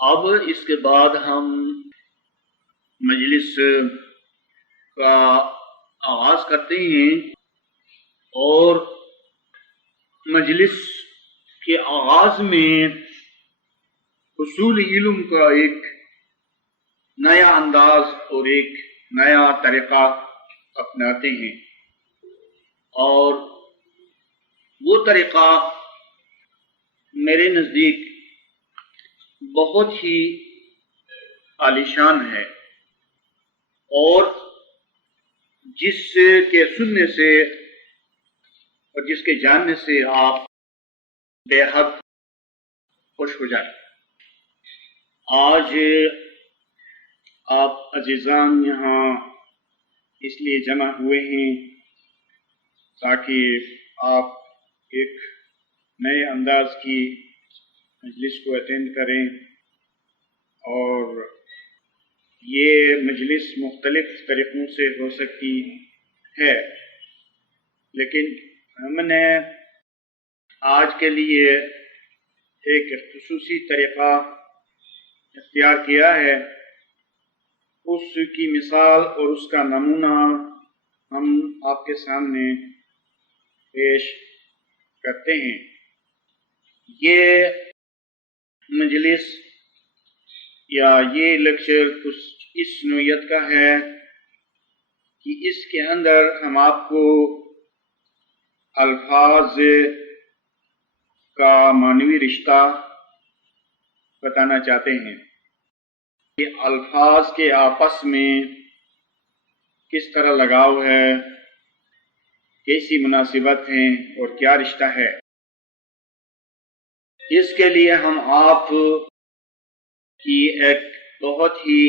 اب اس کے بعد ہم مجلس کا آغاز کرتے ہیں، اور مجلس کے آغاز میں حصول علم کا ایک نیا انداز اور ایک نیا طریقہ اپناتے ہیں، اور وہ طریقہ میرے نزدیک بہت ہی عالیشان ہے، اور جس کے سننے سے اور جس کے جاننے سے آپ بے حد خوش ہو جائیں۔ آج آپ عزیزان یہاں اس لیے جمع ہوئے ہیں تاکہ آپ ایک نئے انداز کی مجلس کو اٹینڈ کریں، اور یہ مجلس مختلف طریقوں سے ہو سکتی ہے، لیکن ہم نے آج کے لیے ایک خصوصی طریقہ اختیار کیا ہے۔ اس کی مثال اور اس کا نمونہ ہم آپ کے سامنے پیش کرتے ہیں۔ یہ مجلس یا یہ لیکچر کچھ اس نوعیت کا ہے کہ اس کے اندر ہم آپ کو الفاظ کا معنوی رشتہ بتانا چاہتے ہیں کہ الفاظ کے آپس میں کس طرح لگاؤ ہے، کیسی مناسبت ہیں اور کیا رشتہ ہے۔ اس کے لیے ہم آپ کی ایک بہت ہی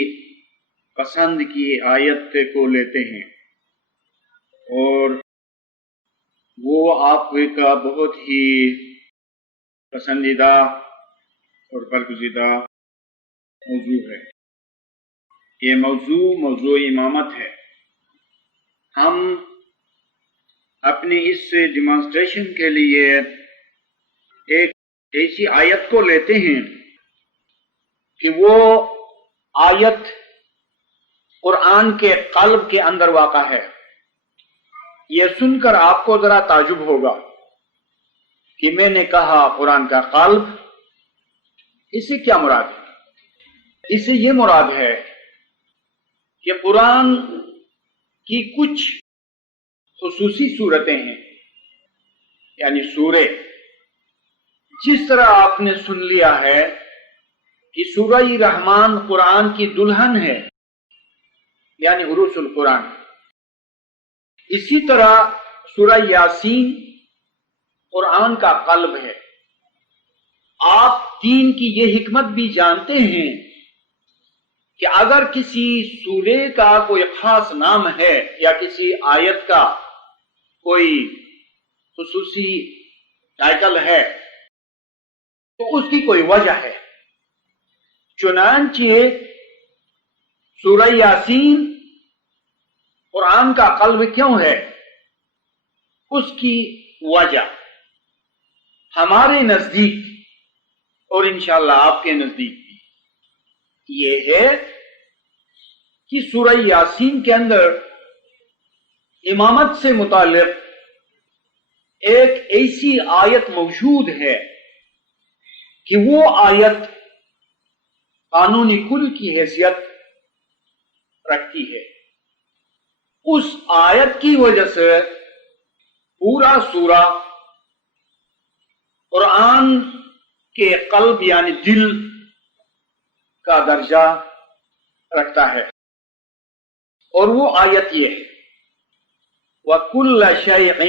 پسند کی آیت کو لیتے ہیں، اور وہ آپ کا بہت ہی پسندیدہ اور برگزیدہ موضوع ہے۔ یہ موضوع امامت ہے۔ ہم اپنے اس ڈیمانسٹریشن کے لیے ایک ایسی آیت کو لیتے ہیں کہ وہ آیت قرآن کے قلب کے اندر واقع ہے۔ یہ سن کر آپ کو ذرا تعجب ہوگا کہ میں نے کہا قرآن کا قلب، اس سے کیا مراد ہے؟ اس سے یہ مراد ہے کہ قرآن کی کچھ خصوصی صورتیں ہیں، یعنی سورے، جس طرح آپ نے سن لیا ہے کہ سورہ رحمان قرآن کی دلہن ہے، یعنی عروس القرآن، اسی طرح سورہ یاسین قرآن کا قلب ہے۔ آپ دین کی یہ حکمت بھی جانتے ہیں کہ اگر کسی سورے کا کوئی خاص نام ہے یا کسی آیت کا کوئی خصوصی ٹائٹل ہے تو اس کی کوئی وجہ ہے۔ چنانچہ سورہ یاسین قرآن کا قلب کیوں ہے؟ اس کی وجہ ہمارے نزدیک اور انشاءاللہ آپ کے نزدیک بھی یہ ہے کہ سورہ یاسین کے اندر امامت سے متعلق ایک ایسی آیت موجود ہے کہ وہ آیت قانونی کل کی حیثیت رکھتی ہے۔ اس آیت کی وجہ سے پورا سورہ قرآن کے قلب یعنی دل کا درجہ رکھتا ہے، اور وہ آیت یہ ہے وَكُلَّ شَيْءٍ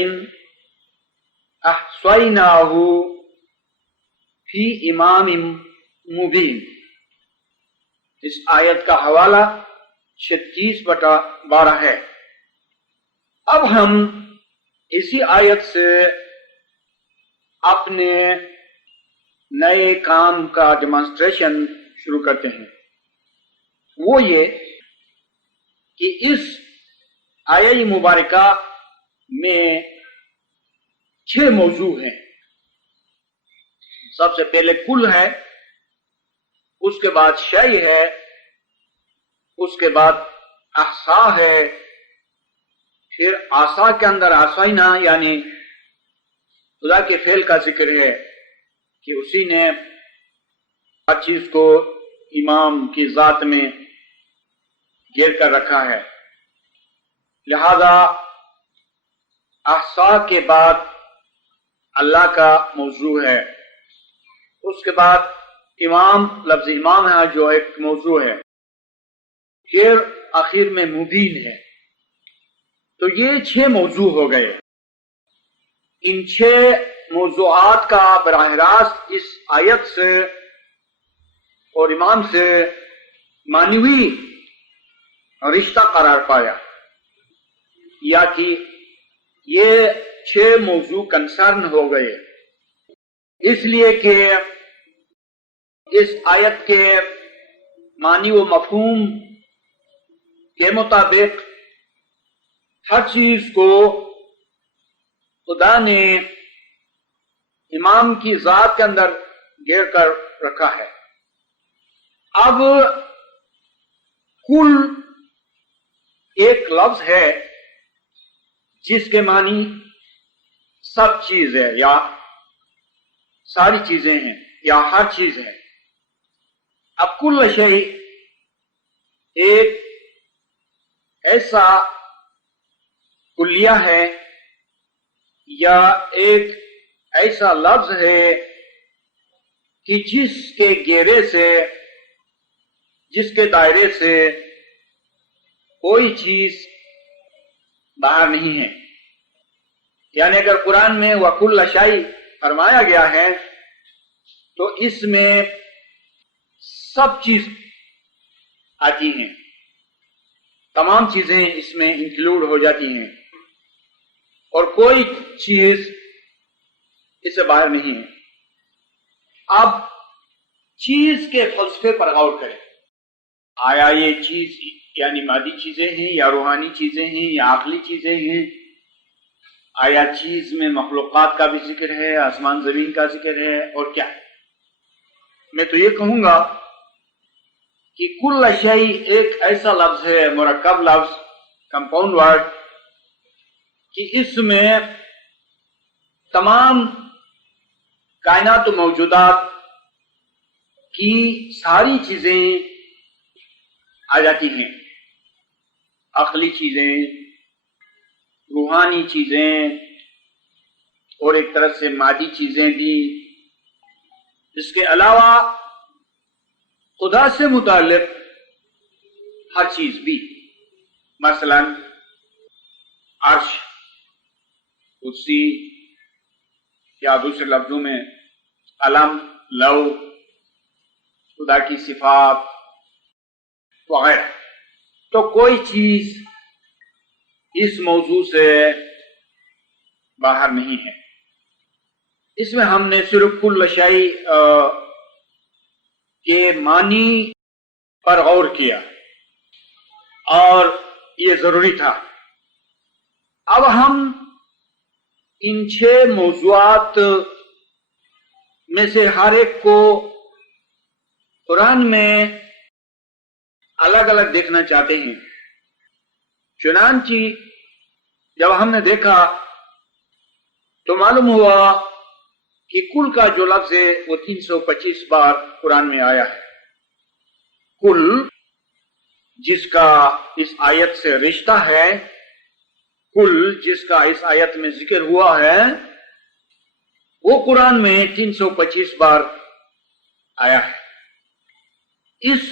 أَحْصَيْنَاهُ فِي إِمَامٍ مُبِينٍ۔ اس آیت کا حوالہ 36/12 ہے۔ اب ہم اسی آیت سے اپنے نئے کام کا ڈیمانسٹریشن شروع کرتے ہیں۔ وہ یہ کہ اس آیہ مبارکہ میں 6 موضوع ہیں۔ سب سے پہلے کل ہے، اس کے بعد شیء ہے، اس کے بعد احصا ہے، پھر آسا کے اندر آسائنا یعنی خدا کے فعل کا ذکر ہے کہ اسی نے ہر چیز کو امام کی ذات میں گھیر کر رکھا ہے، لہذا احصا کے بعد اللہ کا موضوع ہے، اس کے بعد امام، لفظ امام ہے جو ایک موضوع ہے، پھر آخر میں مبین ہے۔ تو یہ 6 موضوع ہو گئے۔ ان 6 موضوعات کا براہ راست اس آیت سے اور امام سے معنوی رشتہ قرار پایا، یا کہ یہ 6 موضوع کنسرن ہو گئے، اس لیے کہ اس آیت کے معنی و مفہوم کے مطابق ہر چیز کو خدا نے امام کی ذات کے اندر گھیر کر رکھا ہے۔ اب کل ایک لفظ ہے جس کے معنی سب چیز ہے، یا ساری چیزیں ہیں، یا ہر چیز ہے۔ اب کل شیء ایک ایسا کلیہ ہے یا ایک ایسا لفظ ہے کہ جس کے گھیرے سے، جس کے دائرے سے کوئی چیز باہر نہیں ہے۔ یعنی اگر قرآن میں وَكُلَّ شَيْءٍ فرمایا گیا ہے تو اس میں سب چیز آتی ہیں، تمام چیزیں اس میں انکلوڈ ہو جاتی ہیں، اور کوئی چیز اس سے باہر نہیں ہے۔ اب چیز کے فلسفے پر غور کریں، آیا یہ چیز یعنی مادی چیزیں ہیں، یا روحانی چیزیں ہیں، یا عقلی چیزیں ہیں؟ آیا چیز میں مخلوقات کا بھی ذکر ہے، آسمان زمین کا ذکر ہے، اور کیا؟ میں تو یہ کہوں گا کہ کل شیء ایک ایسا لفظ ہے، مرکب لفظ، کمپاؤنڈ ورڈ، کہ اس میں تمام کائنات و موجودات کی ساری چیزیں آ جاتی ہیں، عقلی چیزیں، روحانی چیزیں، اور ایک طرح سے مادی چیزیں بھی۔ اس کے علاوہ خدا سے متعلق ہر چیز بھی، مثلا عرش، کرسی، یا دوسرے لفظوں میں قلم، لوح، خدا کی صفات وغیرہ۔ تو کوئی چیز اس موضوع سے باہر نہیں ہے۔ اس میں ہم نے صرف کل شیء کے معنی پر غور کیا، اور یہ ضروری تھا۔ اب ہم ان 6 موضوعات میں سے ہر ایک کو قرآن میں الگ الگ دیکھنا چاہتے ہیں۔ چنانچہ جب ہم نے دیکھا تو معلوم ہوا کہ کل کا جو لفظ ہے وہ 325 بار قرآن میں آیا ہے۔ کل جس کا اس آیت سے رشتہ ہے، کل جس کا اس آیت میں ذکر ہوا ہے، وہ قرآن میں 325 بار آیا ہے۔ اس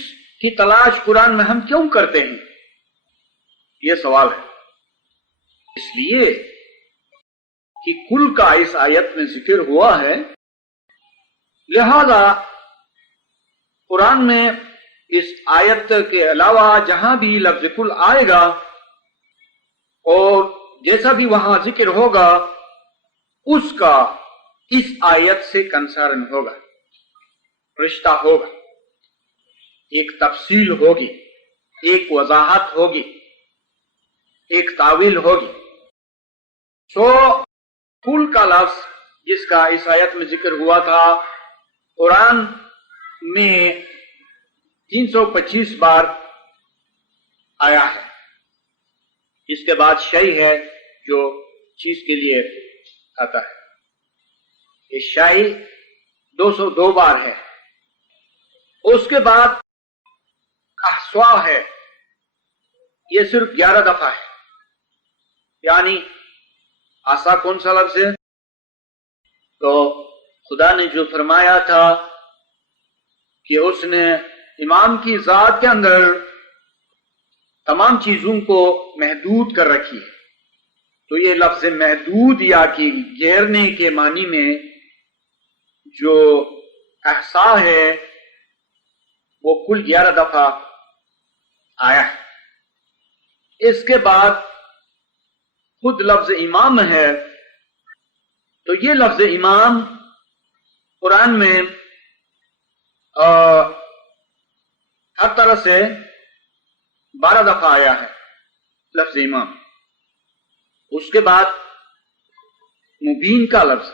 کی تلاش قرآن میں ہم کیوں کرتے ہیں؟ یہ سوال ہے۔ اس لیے کہ کل کا اس آیت میں ذکر ہوا ہے، لہذا قرآن میں اس آیت کے علاوہ جہاں بھی لفظ کل آئے گا اور جیسا بھی وہاں ذکر ہوگا، اس کا اس آیت سے کنسرن ہوگا، رشتہ ہوگا، ایک تفصیل ہوگی، ایک وضاحت ہوگی، ایک تعویل ہوگی۔ سو کل کا لفظ جس کا اس آیت میں ذکر ہوا تھا، قرآن میں 325 بار آیا ہے. اس کے بعد شیء ہے جو چیز کے لیے آتا ہے. یہ شیء 202 بار ہے. اس کے بعد احصا ہے، یہ صرف 11 دفعہ ہے. یعنی آسا کون سا لفظ ہے؟ تو خدا نے جو فرمایا تھا کہ اس نے امام کی ذات کے اندر تمام چیزوں کو محدود کر رکھی ہے. تو یہ لفظ محدود یا کہ گھیرنے کے معنی میں جو احصا ہے وہ کل 11 دفعہ آیا ہے. اس کے بعد خود لفظ امام ہے. تو یہ لفظ امام قرآن میں ہر طرح سے 12 دفعہ آیا ہے لفظ امام. اس کے بعد مبین کا لفظ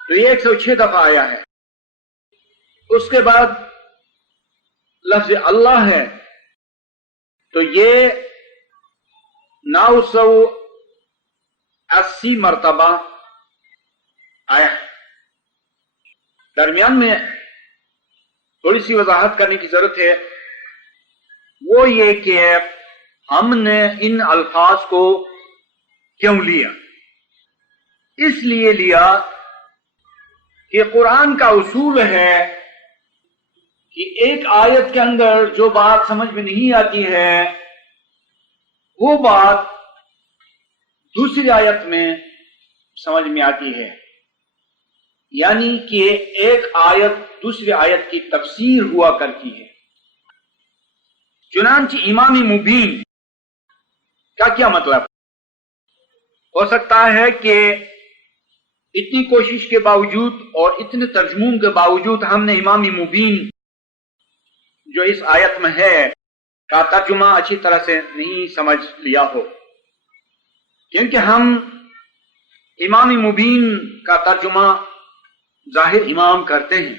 تو یہ 106 دفعہ آیا ہے. اس کے بعد لفظ اللہ ہے تو یہ 980 مرتبہ آیا ہے. درمیان میں تھوڑی سی وضاحت کرنے کی ضرورت ہے، وہ یہ کہ ہم نے ان الفاظ کو کیوں لیا؟ اس لیے لیا کہ قرآن کا اصول ہے کہ ایک آیت کے اندر جو بات سمجھ میں نہیں آتی ہے وہ بات دوسری آیت میں سمجھ میں آتی ہے. یعنی کہ ایک آیت دوسری آیت کی تفسیر ہوا کرتی ہے. چنانچہ امام مبین کا کیا مطلب؟ ہو سکتا ہے کہ اتنی کوشش کے باوجود اور اتنے ترجموں کے باوجود ہم نے امام مبین جو اس آیت میں ہے کا ترجمہ اچھی طرح سے نہیں سمجھ لیا ہو، کیونکہ ہم امام مبین کا ترجمہ ظاہر امام کرتے ہیں.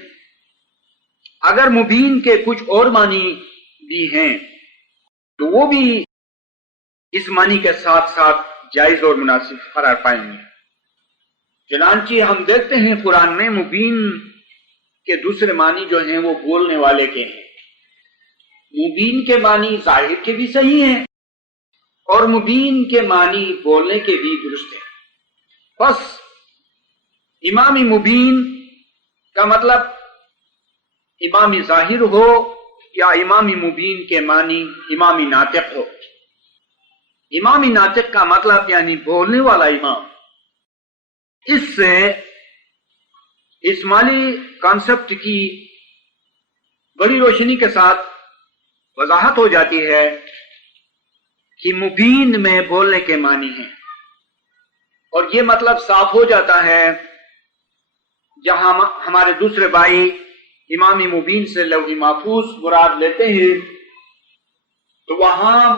اگر مبین کے کچھ اور معنی بھی ہیں تو وہ بھی اس معنی کے ساتھ ساتھ جائز اور مناسب قرار پائیں گے. چنانچہ ہم دیکھتے ہیں قرآن میں مبین کے دوسرے معنی جو ہیں وہ بولنے والے کے ہیں. مبین کے معنی ظاہر کے بھی صحیح ہیں اور مبین کے معنی بولنے کے بھی درست ہیں. بس امام مبین کا مطلب امام ظاہر ہو یا امام مبین کے معنی امام ناطق ہو. امام ناطق کا مطلب یعنی بولنے والا امام. اس سے اسماعیلی کانسیپٹ کی بڑی روشنی کے ساتھ وضاحت ہو جاتی ہے کہ مبین میں بولنے کے معنی ہیں، اور یہ مطلب صاف ہو جاتا ہے جہاں ہمارے دوسرے بھائی امام مبین سے لوح محفوظ مراد لیتے ہیں تو وہاں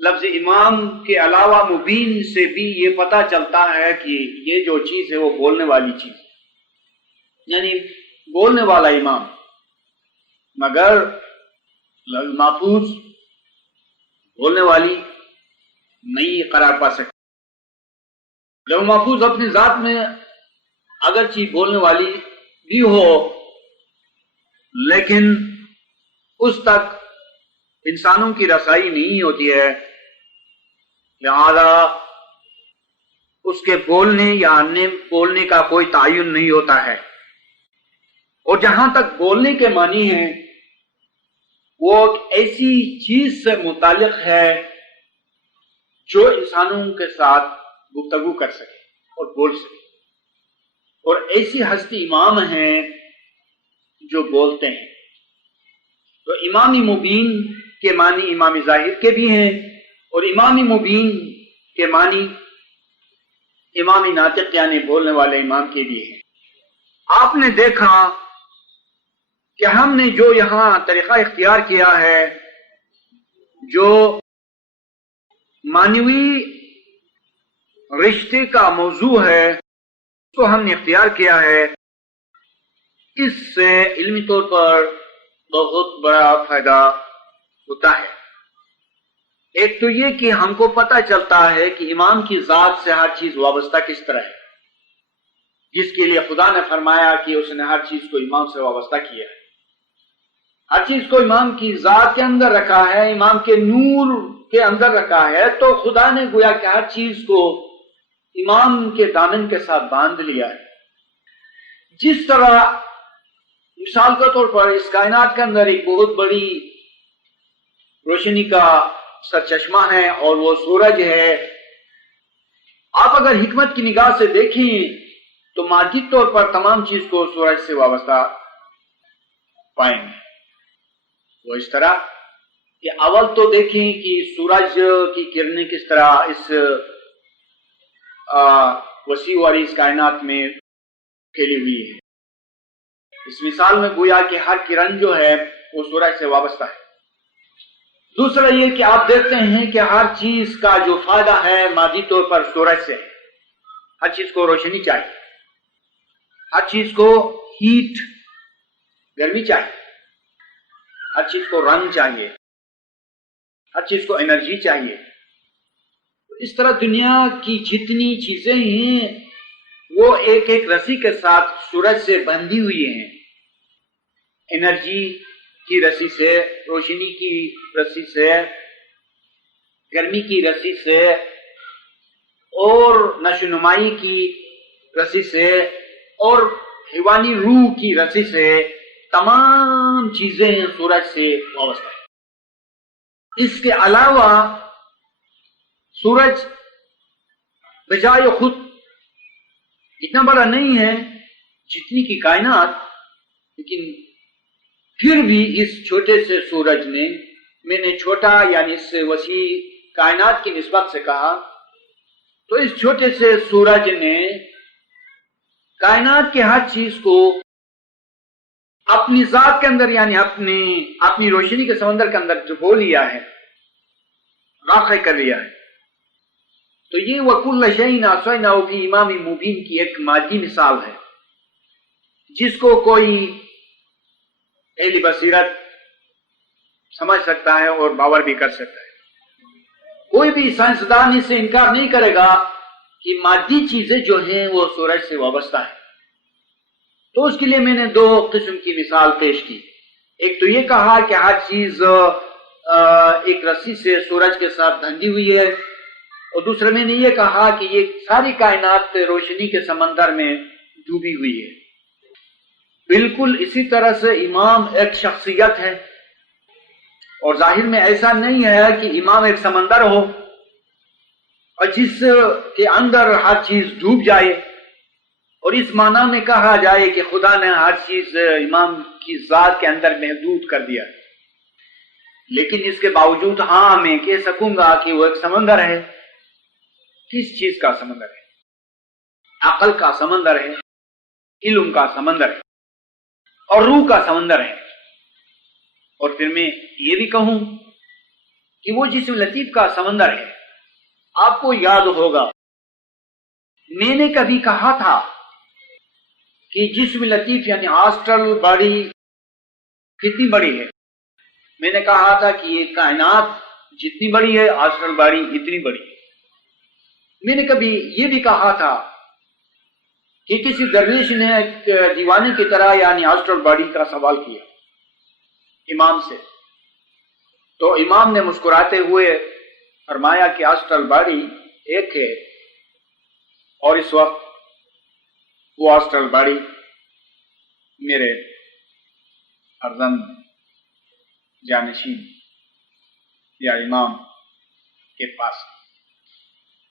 لفظ امام کے علاوہ مبین سے بھی یہ پتہ چلتا ہے کہ یہ جو چیز ہے وہ بولنے والی چیز ہے، یعنی بولنے والا امام. مگر لوح محفوظ بولنے والی نہیں قرار پا سکتی. لوح محفوظ اپنی ذات میں اگرچہ بولنے والی بھی ہو لیکن اس تک انسانوں کی رسائی نہیں ہوتی ہے، لہذا اس کے بولنے یا نہ بولنے کا کوئی تعین نہیں ہوتا ہے. اور جہاں تک بولنے کے معنی ہیں وہ ایسی چیز سے متعلق ہے جو انسانوں کے ساتھ گفتگو کر سکے اور بول سکے، اور ایسی ہستی امام ہیں جو بولتے ہیں. تو امام مبین کے معنی امام ظاہر کے بھی ہیں اور امام مبین کے معنی امام ناطق یعنی بولنے والے امام کے بھی ہیں. آپ نے دیکھا کہ ہم نے جو یہاں طریقہ اختیار کیا ہے، جو معنوی رشتے کا موضوع ہے اس کو ہم نے اختیار کیا ہے، اس سے علمی طور پر بہت بڑا فائدہ ہوتا ہے۔ ایک تو یہ کہ ہم کو پتہ چلتا ہے کہ امام کی ذات سے ہر چیز وابستہ کس طرح ہے، جس کے لیے خدا نے فرمایا کہ اس نے ہر چیز کو امام سے وابستہ کیا ہے، ہر چیز کو امام کی ذات کے اندر رکھا ہے، امام کے نور کے اندر رکھا ہے۔ تو خدا نے گویا کہ ہر چیز کو امام کے دامن کے ساتھ باندھ لیا ہے۔ جس طرح مثال کے طور پر اس کائنات کے اندر ایک بہت بڑی روشنی کا سرچشمہ ہے اور وہ سورج ہے، آپ اگر حکمت کی نگاہ سے دیکھیں تو مادی طور پر تمام چیز کو سورج سے وابستہ پائیں گے۔ وہ اس طرح کہ اول تو دیکھیں کہ سورج کی کرنیں کس طرح اس وسیع والی اس کائنات میں پھیلی ہوئی ہے۔ اس مثال میں گویا کہ ہر کرن جو ہے وہ سورج سے وابستہ ہے۔ دوسرا یہ کہ آپ دیکھتے ہیں کہ ہر چیز کا جو فائدہ ہے مادی طور پر سورج سے ہے۔ ہر چیز کو روشنی چاہیے، ہر چیز کو ہیٹ گرمی چاہیے، ہر چیز کو رنگ چاہیے، ہر چیز کو انرجی چاہیے۔ اس طرح دنیا کی جتنی چیزیں ہیں وہ ایک ایک رسی کے ساتھ سورج سے بندھی ہوئی ہیں، انرجی کی رسی سے، روشنی کی رسی سے، گرمی کی رسی سے، اور نشوونمائی کی رسی سے، اور حیوانی روح کی رسی سے، تمام چیزیں سورج سے وابستہ ہیں۔ اس کے علاوہ سورج بجائے خود اتنا بڑا نہیں ہے جتنی کی کائنات، لیکن پھر بھی اس چھوٹے سے سورج نے، میں نے چھوٹا یعنی اس سے وسیع کائنات کی نسبت سے کہا، تو اس چھوٹے سے سورج نے کائنات کے ہر چیز کو اپنی ذات کے اندر یعنی اپنی روشنی کے سمندر کے اندر ڈبو لیا ہے، راخ کر لیا ہے۔ تو یہ وَكُلَّ شَيْءٍ أَحْصَيْنَاهُ فِي إِمَامٍ مُبِينٍ کی ایک مادی مثال ہے، جس کو کوئی اہل بصیرت سمجھ سکتا ہے اور باور بھی کر سکتا ہے۔ کوئی بھی سائنسدان اس سے انکار نہیں کرے گا کہ مادی چیزیں جو ہیں وہ سورج سے وابستہ ہیں۔ تو اس کے لیے میں نے دو قسم کی مثال پیش کی۔ ایک تو یہ کہا کہ ہر چیز ایک رسی سے سورج کے ساتھ بندھی ہوئی ہے، اور دوسرے میں نے یہ کہا کہ یہ ساری کائنات روشنی کے سمندر میں ڈوبی ہوئی ہے۔ بالکل اسی طرح سے امام ایک شخصیت ہے، اور ظاہر میں ایسا نہیں ہے کہ امام ایک سمندر ہو اور جس کے اندر ہر چیز ڈوب جائے، اور اس معنی میں کہا جائے کہ خدا نے ہر چیز امام کی ذات کے اندر محدود کر دیا۔ لیکن اس کے باوجود ہاں میں کہہ سکوں گا کہ وہ ایک سمندر ہے۔ کس چیز کا سمندر ہے؟ عقل کا سمندر ہے، علم کا سمندر ہے، اور روح کا سمندر ہے۔ اور پھر میں یہ بھی کہوں کہ وہ جسم لطیف کا سمندر ہے۔ آپ کو یاد ہوگا میں نے کبھی کہا تھا کہ جسم لطیف یعنی آسٹرل باڈی کتنی بڑی ہے۔ میں نے کہا تھا کہ یہ کائنات جتنی بڑی ہے آسٹرل باڈی اتنی بڑی ہے۔ میں نے کبھی یہ بھی کہا تھا کہ کسی درویش نے دیوانے کی طرح یعنی آسٹرل باڈی کا سوال کیا امام سے، تو امام نے مسکراتے ہوئے فرمایا کہ آسٹرل باڈی ایک ہے، اور اس وقت وہ آسٹرل باڈی میرے ارزم جانشین یا امام کے پاس۔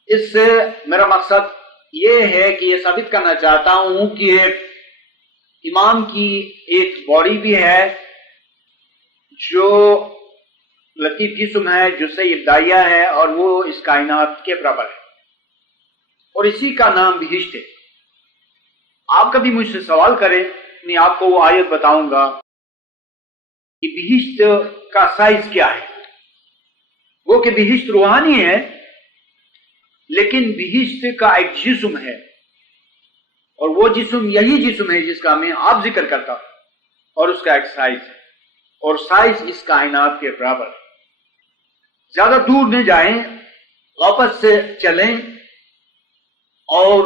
اس سے میرا مقصد یہ ہے کہ یہ ثابت کرنا چاہتا ہوں کہ امام کی ایک باڈی بھی ہے جو لطیف جسم ہے، جو سے ابتدائیہ ہے، اور وہ اس کائنات کے برابر ہے، اور اسی کا نام بہشت ہے۔ آپ کبھی مجھ سے سوال کریں، میں آپ کو وہ آیت بتاؤں گا کہ بہشت کا سائز کیا ہے۔ وہ کہ بہشت روحانی ہے، لیکن بہشت کا ایک جسم ہے، اور وہ جسم یہی جسم ہے جس کا میں آپ ذکر کرتا ہوں، اور اس کا ایک سائز ہے۔ اور سائز اس کائنات کے برابر ہے۔ زیادہ دور نہ جائیں، واپس سے چلیں اور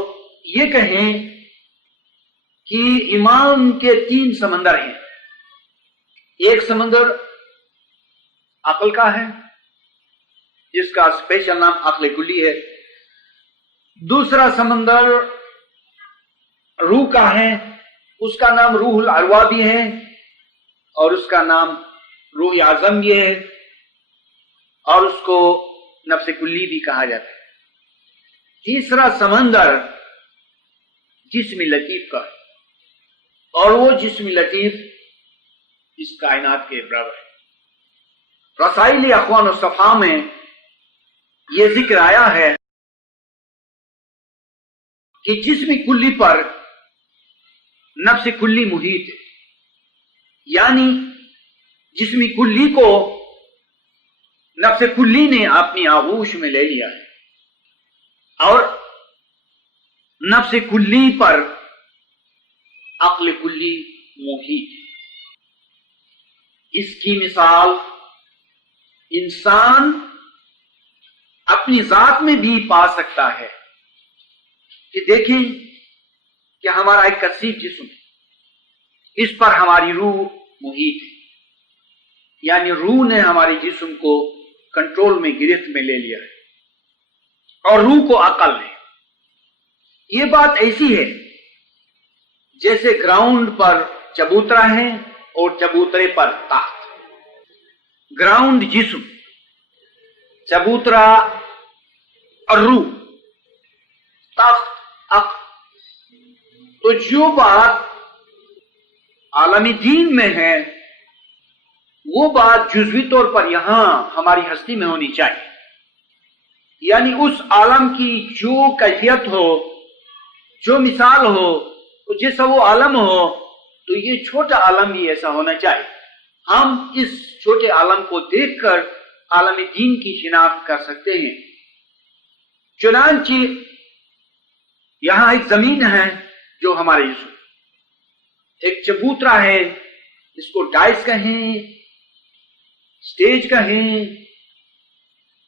یہ کہیں کہ ایمان کے 3 سمندر ہیں۔ ایک سمندر عقل کا ہے جس کا اسپیشل نام عقل کلی ہے، دوسرا سمندر روح کا ہے، اس کا نام روح الارواح بھی ہے اور اس کا نام روح اعظم بھی ہے اور اس کو نفس کلی بھی کہا جاتا ہے۔ تیسرا سمندر جسم لطیف کا ہے اور وہ جسم لطیف اس کائنات کے برابر ہے۔ رسائل اخوان الصفا میں یہ ذکر آیا ہے کہ جسم کلی پر نفس کلی محیط ہے، یعنی جسم کلی کو نفس کلی نے اپنی آغوش میں لے لیا ہے اور نفس کلی پر عقل کلی محیط ہے۔ اس کی مثال انسان اپنی ذات میں بھی پا سکتا ہے کہ دیکھیں کہ ہمارا ایک کثیف جسم ہے، اس پر ہماری روح محیط ہے، یعنی روح نے ہمارے جسم کو کنٹرول میں گرفت میں لے لیا ہے اور روح کو عقل ہے۔ یہ بات ایسی ہے جیسے گراؤنڈ پر چبوترا ہے اور چبوترے پر تخت۔ گراؤنڈ جسم، چبوترا اور روح، تخت عقل۔ تو جو بات عالم دین میں ہے وہ بات جزوی طور پر یہاں ہماری ہستی میں ہونی چاہیے، یعنی اس عالم کی جو کیفیت ہو، جو مثال ہو، جیسا وہ عالم ہو، تو یہ چھوٹا عالم بھی ایسا ہونا چاہیے۔ ہم اس چھوٹے عالم کو دیکھ کر عالم دین کی شناخت کر سکتے ہیں۔ چنانچہ یہاں ایک زمین ہے جو ہمارے جسم، ایک چبوترا ہے، اس کو ڈائس کہیں، سٹیج کہیں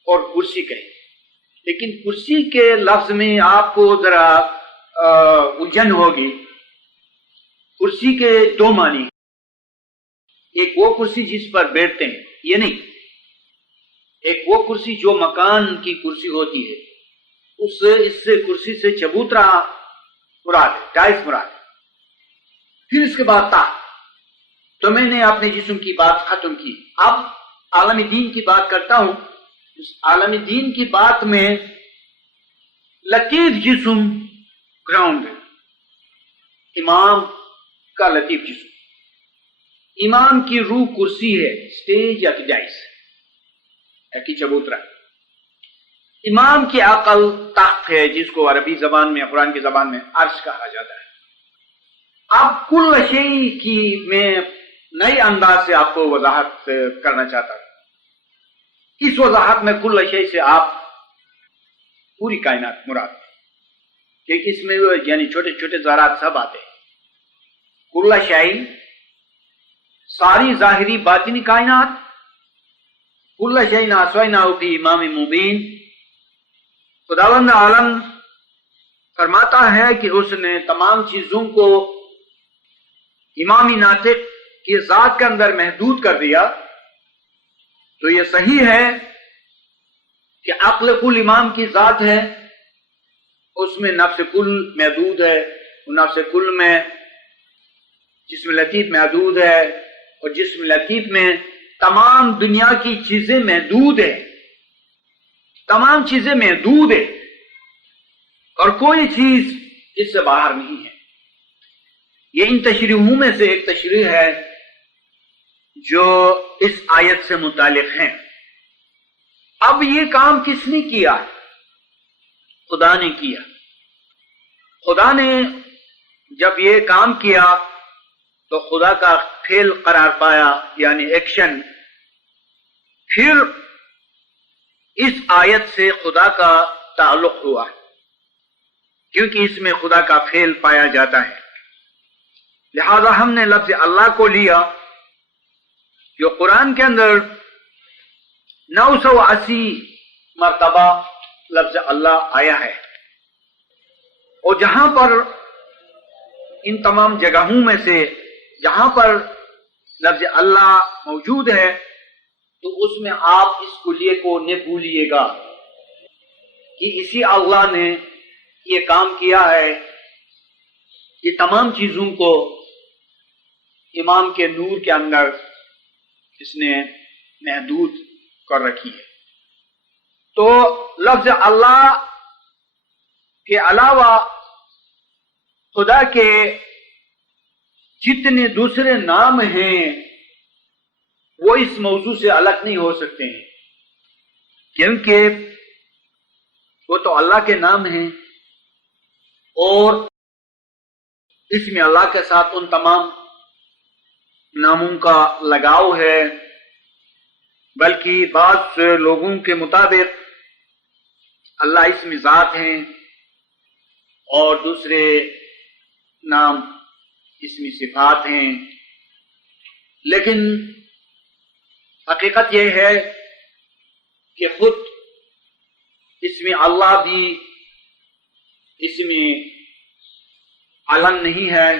اور کرسی کہیں، لیکن کرسی کے لفظ میں آپ کو ذرا الجھن ہوگی۔ کرسی کے 2 معنی، ایک وہ کرسی جس پر بیٹھتے ہیں، یہ نہیں، ایک وہ کرسی جو مکان کی کرسی ہوتی ہے، اس سے کرسی سے چبوترا مراد ہے، ڈائس مراد ہے۔ پھر اس کے بعد تخت۔ تو میں نے اپنے جسم کی بات ختم کی، اب عالم دین کی بات کرتا ہوں۔ اس عالم دین کی بات میں لطیف جسم گراؤنڈ ہے، امام کا لطیف جسم، امام کی روح کرسی ہے، سٹیج یا ڈائس یا کی چبوترا، امام کی عقل تخت ہے جس کو عربی زبان میں، قرآن کی زبان میں عرش کہا جاتا ہے۔ اب کل شیء کی میں نئے انداز سے آپ کو وضاحت کرنا چاہتا ہوں۔ اس وضاحت میں کل شیء سے آپ پوری کائنات مراد ہے، کیونکہ اس میں یعنی چھوٹے چھوٹے ذرات سب آتے ہیں۔ کل شیء ساری ظاہری باطنی کائنات، کل شیء احصیناہ فی امام مبین۔ خداوند عالم فرماتا ہے کہ اس نے تمام چیزوں کو امام ناطق کی ذات کے اندر محدود کر دیا۔ تو یہ صحیح ہے کہ عقل کل امام کی ذات ہے، اس میں نفس کل محدود ہے، نفس کل میں جسم لطیف محدود ہے، اور جسم لطیف میں تمام دنیا کی چیزیں محدود ہیں، تمام چیزیں محدود ہیں اور کوئی چیز اس سے باہر نہیں ہے۔ یہ ان تشریحوں میں سے ایک تشریح ہے جو اس آیت سے متعلق ہیں۔ اب یہ کام کس نے کیا؟ خدا نے کیا۔ خدا نے جب یہ کام کیا تو خدا کا فعل قرار پایا، یعنی ایکشن۔ پھر اس آیت سے خدا کا تعلق ہوا کیونکہ اس میں خدا کا فعل پایا جاتا ہے، لہذا ہم نے لفظ اللہ کو لیا جو قرآن کے اندر 980 مرتبہ لفظ اللہ آیا ہے، اور جہاں پر ان تمام جگہوں میں سے جہاں پر لفظ اللہ موجود ہے تو اس میں آپ اس کلیے کو نہ بھولیے گا کہ اسی اللہ نے یہ کام کیا ہے، یہ تمام چیزوں کو امام کے نور کے اندر اس نے محدود کر رکھی ہے۔ تو لفظ اللہ کے علاوہ خدا کے جتنے دوسرے نام ہیں وہ اس موضوع سے الگ نہیں ہو سکتے ہیں، کیونکہ وہ تو اللہ کے نام ہیں، اور اس میں اللہ کے ساتھ ان تمام ناموں کا لگاؤ ہے، بلکہ بعض لوگوں کے مطابق اللہ اس میں ذات ہیں اور دوسرے نام اس میں صفات ہیں، لیکن حقیقت یہ ہے کہ خود اس میں اللہ بھی اس میں علم نہیں ہے،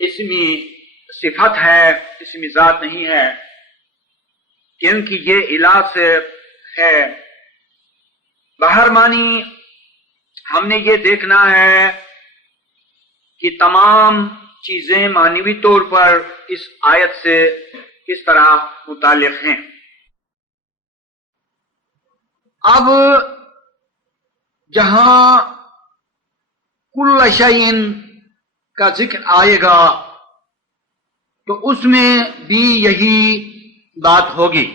اس میں صفت ہے، اس میں ذات نہیں ہے، کیونکہ یہ الہ سے ہے۔ بہر معنی ہم نے یہ دیکھنا ہے کہ تمام چیزیں معنوی طور پر اس آیت سے کس طرح متعلق ہیں۔ اب جہاں کل شیء کا ذکر آئے گا تو اس میں بھی یہی بات ہوگی۔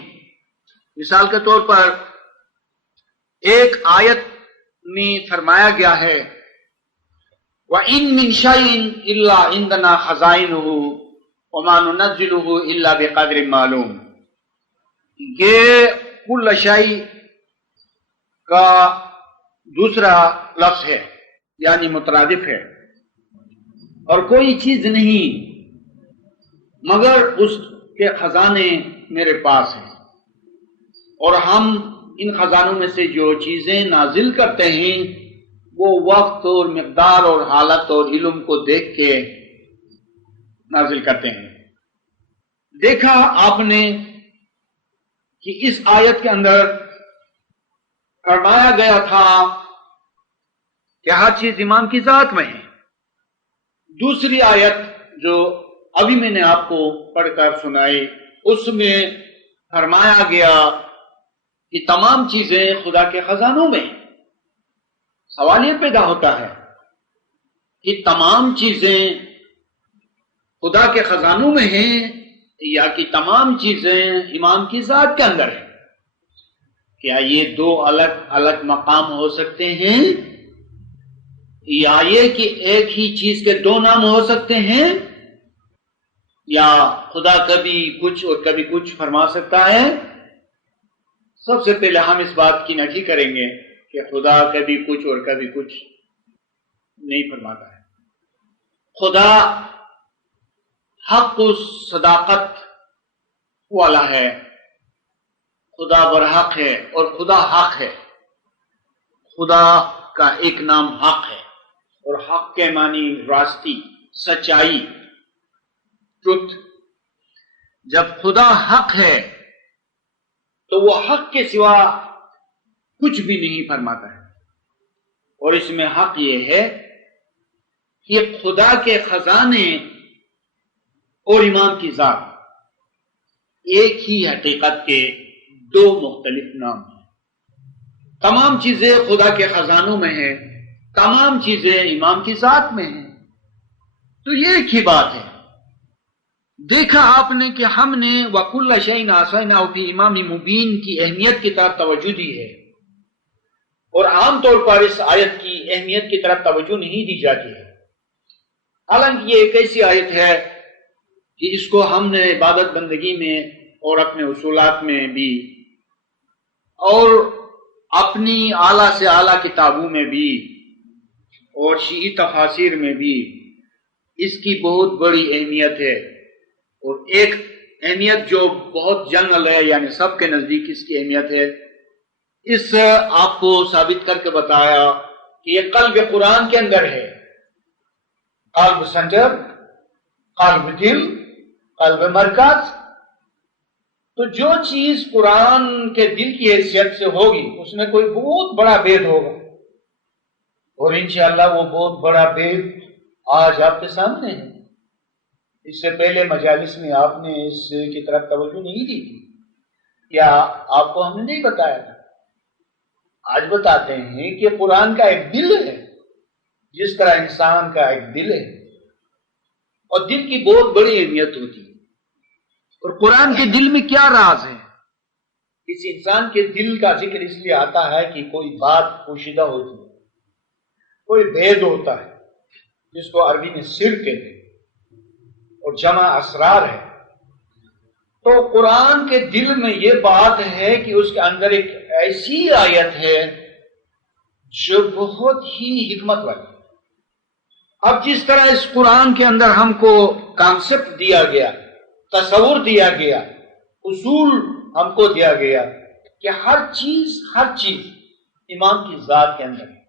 مثال کے طور پر ایک آیت میں فرمایا گیا ہے وَإِن مِّن شَيْءٍ إِلَّا عِندَنَا خَزَائِنُهُ وَمَا نُنَزِّلُهُ إِلَّا بِقَدْرٍ مَّعْلُومٍ۔ یہ کل شیء کا دوسرا لفظ ہے، یعنی مترادف ہے، اور کوئی چیز نہیں مگر اس کے خزانے میرے پاس ہیں، اور ہم ان خزانوں میں سے جو چیزیں نازل کرتے ہیں وہ وقت اور مقدار اور حالت اور علم کو دیکھ کے نازل کرتے ہیں۔ دیکھا آپ نے کہ اس آیت کے اندر فرمایا گیا تھا کہ ہر چیز امام کی ذات میں ہے۔ دوسری آیت جو ابھی میں نے آپ کو پڑھ کر سنائی اس میں فرمایا گیا کہ تمام چیزیں خدا کے خزانوں میں ہیں۔ سوال یہ پیدا ہوتا ہے کہ تمام چیزیں خدا کے خزانوں میں ہیں یا کہ تمام چیزیں امام کی ذات کے اندر ہیں؟ کیا یہ دو الگ الگ مقام ہو سکتے ہیں، یا یہ کہ ایک ہی چیز کے دو نام ہو سکتے ہیں، یا خدا کبھی کچھ اور کبھی کچھ فرما سکتا ہے؟ سب سے پہلے ہم اس بات کی نفی کریں گے کہ خدا کبھی کچھ اور کبھی کچھ نہیں فرماتا ہے۔ خدا حق و صداقت والا ہے، خدا برحق ہے اور خدا حق ہے۔ خدا کا ایک نام حق ہے، اور حق کے معنی راستی، سچائی، ٹروتھ۔ جب خدا حق ہے تو وہ حق کے سوا کچھ بھی نہیں فرماتا ہے، اور اس میں حق یہ ہے کہ خدا کے خزانے اور امام کی ذات ایک ہی حقیقت کے دو مختلف نام ہیں۔ تمام چیزیں خدا کے خزانوں میں ہیں، تمام چیزیں امام کی ذات میں ہیں، تو یہ ایک ہی بات ہے۔ دیکھا آپ نے کہ ہم نے وَكُلَّ شَيْءٍ أَحْصَيْنَاهُ فِي إِمَامٍ مُبِينٍ کی اہمیت کی طرف توجہ دی ہے، اور عام طور پر اس آیت کی اہمیت کی طرف توجہ نہیں دی جاتی ہے۔ حالانکہ یہ ایک ایسی آیت ہے کہ اس کو ہم نے عبادت بندگی میں اور اپنے اصولات میں بھی اور اپنی اعلیٰ سے اعلیٰ کتابوں میں بھی اور شیعی تفاسیر میں بھی اس کی بہت بڑی اہمیت ہے اور ایک اہمیت جو بہت جنرل ہے، یعنی سب کے نزدیک اس کی اہمیت ہے، اس آپ کو ثابت کر کے بتایا کہ یہ قلب قرآن کے اندر ہے. قلب سنٹر، قلب دل، قلب مرکز. تو جو چیز قرآن کے دل کی حیثیت سے ہوگی اس میں کوئی بہت بڑا بید ہوگا، اور انشاءاللہ وہ بہت بڑا بید آج آپ کے سامنے ہے. اس سے پہلے مجالس میں آپ نے اس کی طرف توجہ نہیں دی تھی، یا آپ کو ہم نے نہیں بتایا تھا. آج بتاتے ہیں کہ قرآن کا ایک دل ہے، جس طرح انسان کا ایک دل ہے، اور دل کی بہت بڑی اہمیت ہوتی ہے. اور قرآن کے دل میں کیا راز ہے؟ اس انسان کے دل کا ذکر اس لیے آتا ہے کہ کوئی بات پوشیدہ ہوتی ہے، کوئی بھید ہوتا ہے، جس کو عربی میں سر کہتے ہیں، اور جمع اسرار ہے. تو قرآن کے دل میں یہ بات ہے کہ اس کے اندر ایک ایسی آیت ہے جو بہت ہی حکمت والی. اب جس طرح اس قرآن کے اندر ہم کو کانسیپٹ دیا گیا، تصور دیا گیا، اصول ہم کو دیا گیا کہ ہر چیز امام کی ذات کے اندر ہے،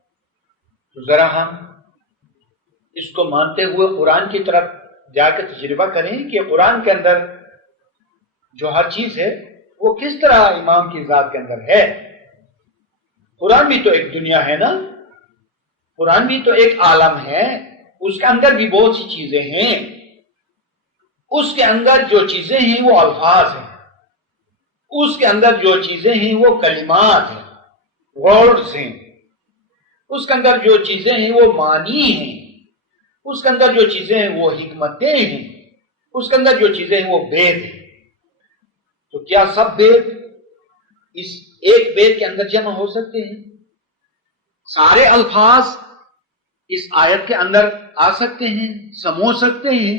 تو ذرا ہم اس کو مانتے ہوئے قرآن کی طرف جا کے تجربہ کریں کہ قرآن کے اندر جو ہر چیز ہے وہ کس طرح امام کی ذات کے اندر ہے. قرآن بھی تو ایک دنیا ہے نا، قرآن بھی تو ایک عالم ہے، اس کے اندر بھی بہت سی چیزیں ہیں. اس کے اندر جو چیزیں ہیں وہ الفاظ ہیں، اس کے اندر جو چیزیں ہیں وہ کلمات ہیں، ورڈز ہیں. اس کے اندر جو چیزیں ہیں وہ معنی ہیں، اس کے اندر جو چیزیں ہیں وہ حکمتیں ہیں، اس کے اندر جو چیزیں ہیں وہ بید ہیں. تو کیا سب بید اس ایک بید کے اندر جمع ہو سکتے ہیں؟ سارے الفاظ اس آیت کے اندر آ سکتے ہیں، سمو سکتے ہیں؟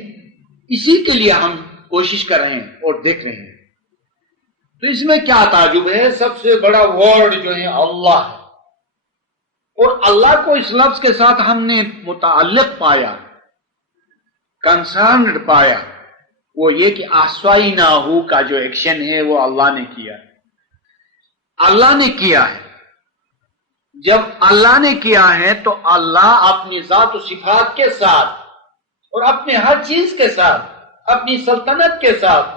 اسی کے لیے ہم کوشش کر رہے ہیں اور دیکھ رہے ہیں. تو اس میں کیا تعجب ہے؟ سب سے بڑا ورڈ جو ہے اللہ ہے، اور اللہ کو اس لفظ کے ساتھ ہم نے متعلق پایا، کنسرنڈ پایا. وہ یہ کہ آسوائناہو کا جو ایکشن ہے وہ اللہ نے کیا، اللہ نے کیا ہے. جب اللہ نے کیا ہے تو اللہ اپنی ذات و صفات کے ساتھ اور اپنے ہر چیز کے ساتھ، اپنی سلطنت کے ساتھ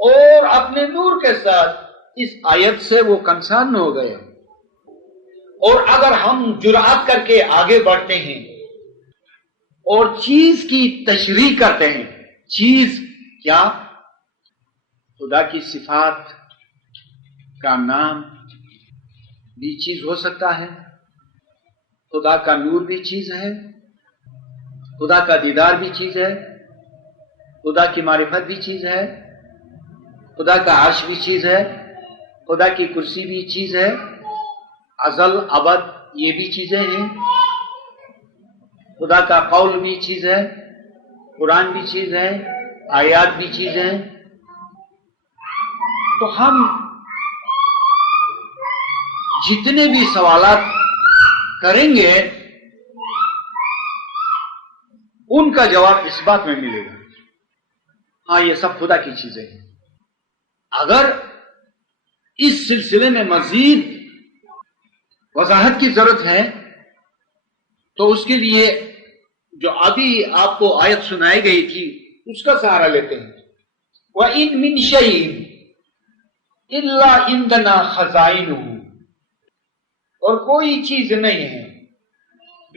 اور اپنے نور کے ساتھ اس آیت سے وہ کنسرن ہو گئے. اور اگر ہم جرأت کر کے آگے بڑھتے ہیں اور چیز کی تشریح کرتے ہیں، چیز کیا؟ خدا کی صفات کا نام بھی چیز ہو سکتا ہے، خدا کا نور بھی چیز ہے، خدا کا دیدار بھی چیز ہے، خدا کی معرفت بھی چیز ہے، خدا کا عرش بھی چیز ہے، خدا کی کرسی بھی چیز ہے، ازل ابد یہ بھی چیزیں ہیں، خدا کا قول بھی چیز ہے، قرآن بھی چیز ہے، آیات بھی چیز ہیں. تو ہم جتنے بھی سوالات کریں گے ان کا جواب اس بات میں ملے گا، ہاں یہ سب خدا کی چیزیں ہیں. اگر اس سلسلے میں مزید وضاحت کی ضرورت ہے تو اس کے لیے جو ابھی آپ کو آیت سنائی گئی تھی اس کا سہارا لیتے ہیں. وَإِن مِّن شَيْءٍ إِلَّا عِندَنَا خَزَائِنُهُ، اور کوئی چیز نہیں ہے